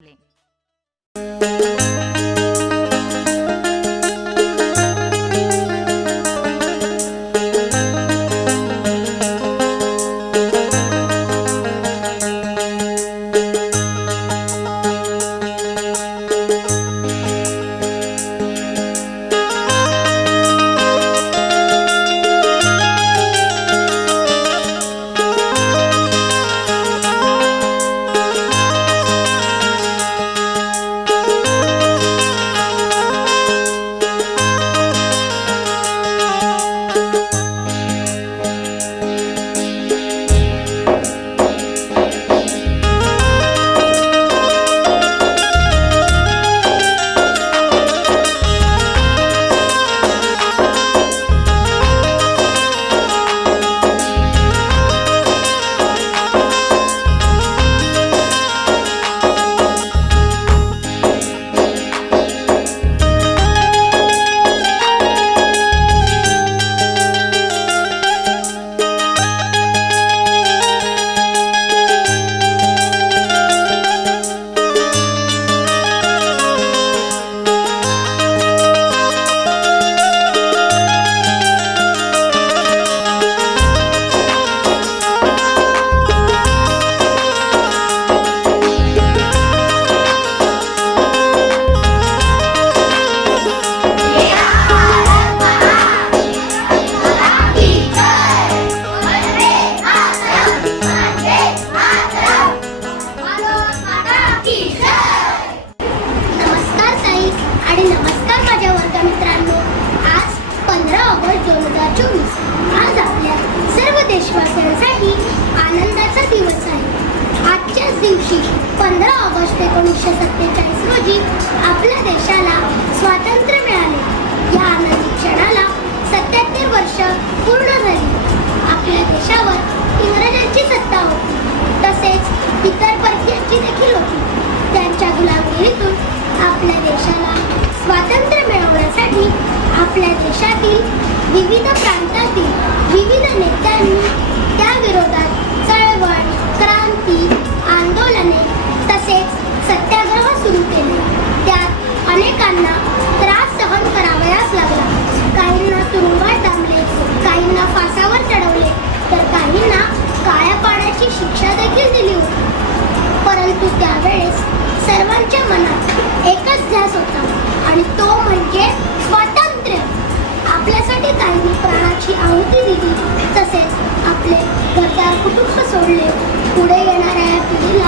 लें। माहिती दिली तसेच आपले घरदार कुटुंब सोडले. पुढे येणाऱ्या पिढीला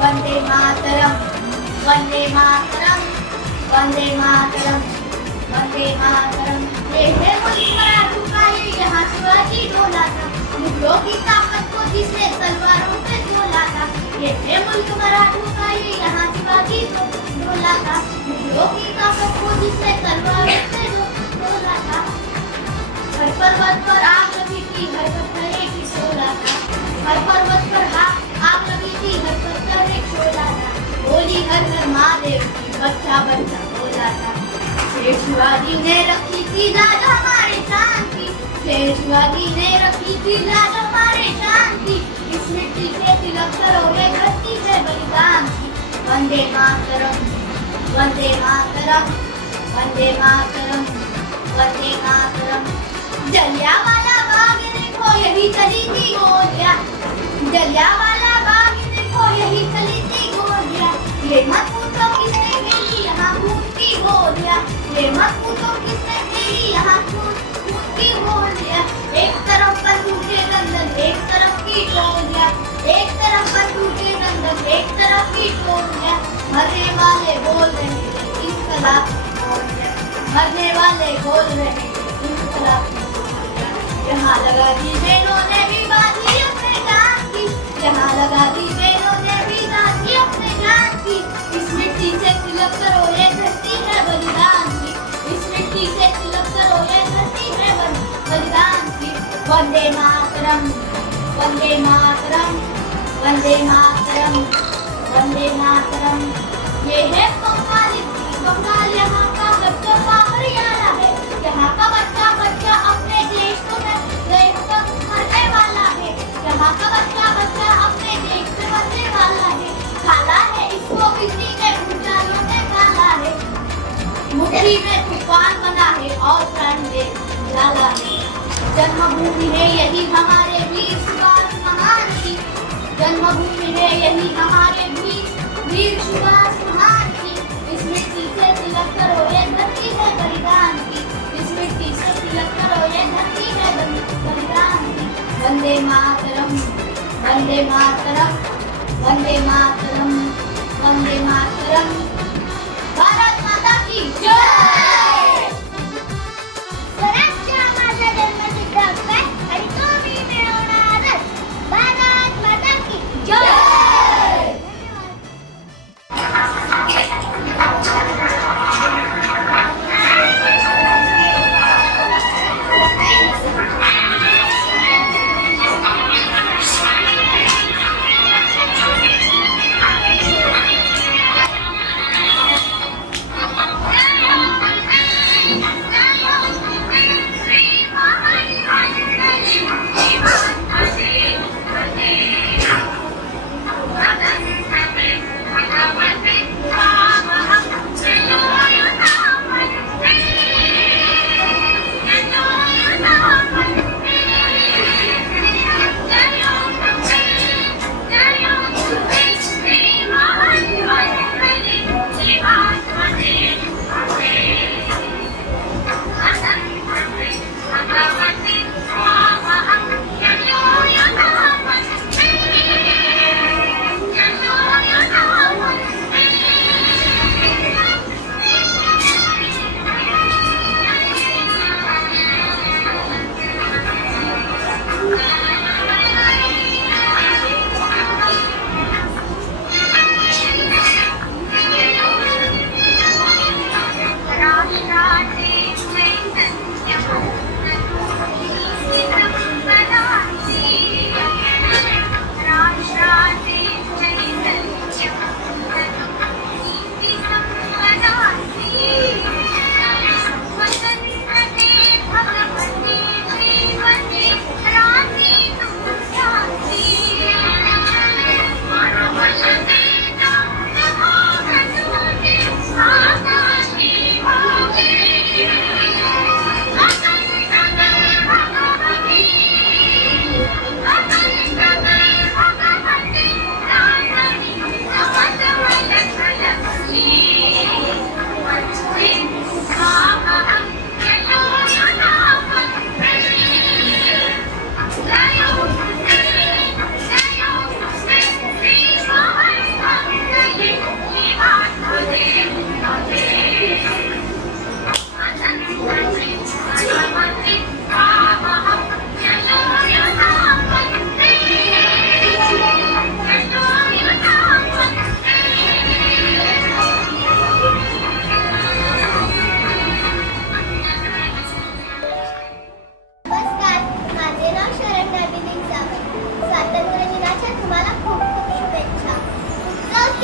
वंदे मातरम वंदे मातरम वंदे मातरम वंदे मातरम। ये है मुल्क मराठों का ये यहाँ शिवाजी डोला था। मुगलों की ताकत को जिसने तलवारों पे तोला था। ये है मुल्क मराठों का ये यहाँ शिवाजी डोला था। मुगलों की ताकत को जिसने तलवारों पे तोला था। हर पर्वत पर आग लगी थी, हर पत्थर एक ही शोला था। हर पर्वत पर बोली हर हर महादेव की बच्चा बच्चा बोला था शेर शिवाजी ने रखी थी लाज हमारे शान की। शेर शिवाजी ने रखी थी लाज हमारे शान की। इस मिट्टी से तिलक करो ये धरती है बलिदान की। वंदे मातरम वंदे मातरम वंदे मातरम वंदे मातरम। जलिया वाला बाग देखो, यही चली थी गोलियाँ जलियावाला बाग मत पूछो किसने यहाँ गोलियाँ ये मत पूछो किसने यहाँ की एक तरफ़ के गंदन एक तरफ़ की गोलियाँ एक तरफ़ के गंदन एक तरफ़ की गोलियाँ मरने वाले बोल रहे थे इनकलाब की मरने वाले बोल रहे थे इनकलाब की यहाँ लगा दी बहनों ने भी बाजी। तिलक करो ये धरती है बलिदान की। इस मिट्टी से तिलक करो ये धरती है बल- बलिदान की। वंदे मातरम वंदे मातरम वंदे मातरम वंदे मातरम। ये है बंगाली, बंगाल यहाँ का बच्चा हरियाणा है। यहाँ का बच्चा बच्चा अपने देश को देश को मरने वाला है। यहाँ का बच्चा बच्चा अपने देश से मरने वाला है। काला है इसको बिजली मुट्ठी में तूफ़ान बना है और प्राण दे है। जन्मभूमि है यही हमारे वीर सुभाष महान की। जन्मभूमि है यही हमारे वीर वीर सुभाष महान की। इस मिट्टी से तिलक करो ये धरती है बलिदान की। इस मिट्टी से तिलक करो ये धरती है बलि- बलिदान की। वंदे मातरम वंदे मातरम वंदे मातरम वंदे मातरम।